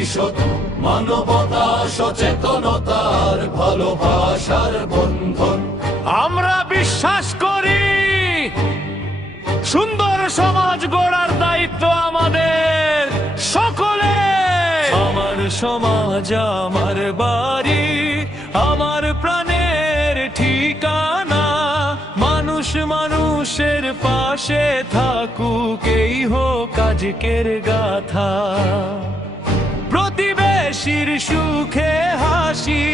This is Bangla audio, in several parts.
প্রতিশোধ, মানবতা, সচেতনতার ভালোবাসার বন্ধন। আমরা বিশ্বাস করি সুন্দর সমাজ গড়ার দায়িত্ব আমাদের সকলের। আমার সমাজ আমার বাড়ি, আমার প্রাণের ঠিকানা। মানুষ মানুষের পাশে থাকুক, এই হোক আজকের গাথা। প্রতিবেশীর সুখে হাসি,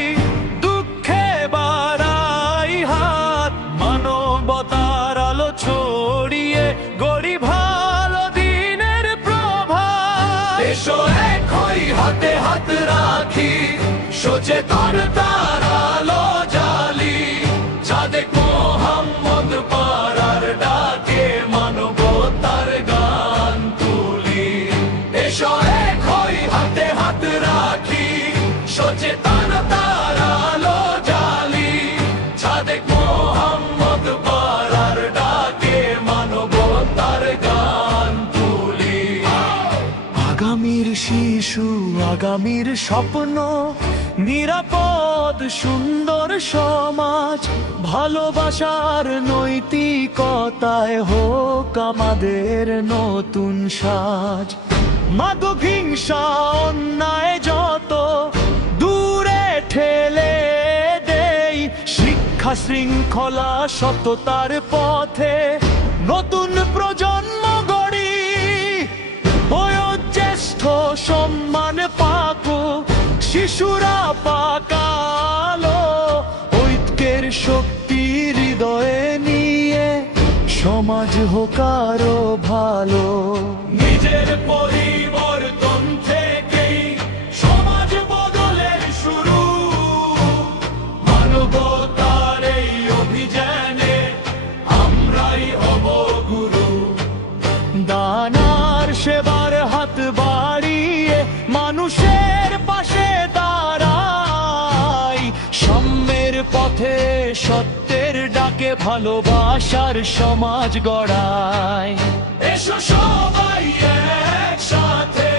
দুঃখে বাড়াই হাত। মানবতার আলো ছড়িয়ে গড়ি ভালো দিনের প্রভাত। এসো এক হই, হাতে হাত রাখি, সচেতনতার আলো জ্বালি। চাঁদেক মোহাম্মদ পাড়ার ডাকে, মানবতার গান তুলি। এসো এক হই, হাতে হাত রাখি, সচেতনতার আলো জ্বালি। চাঁদেক মোহাম্মদ পাড়ার ডাকে, মানবতার গান তুলি। আগামীর শিশু, আগামীর স্বপ্ন, নিরাপদ সুন্দর সমাজ। ভালোবাসার নৈতিকতায় হোক আমাদের নতুন সাজ। মাদক, হিংসা, অন্যায় যত দূরে ঠেলে দেই। শিক্ষা, শৃঙ্খলা, সততার পথে নতুন প্রজন্ম গড়ি। বয়োজ্যেষ্ঠ সম্মান পাকুক, শিশুরা পাকালো। ঐক্যের শক্তি হৃদয়ে নিয়ে সমাজ হোক আরো ভালো। নিজের পরিবর্তন থেকেই সমাজ বদলের শুরু। মানবতার এই অভিযানে আমরাই হব গুরু। দানার সেবার হাত বাড়িয়ে মানুষের পাশে দাঁড়াই। সাম্যের পথে সত্যের ডাকে ভালোবাসার সমাজ গড়াই। এসো সবাই একসাথে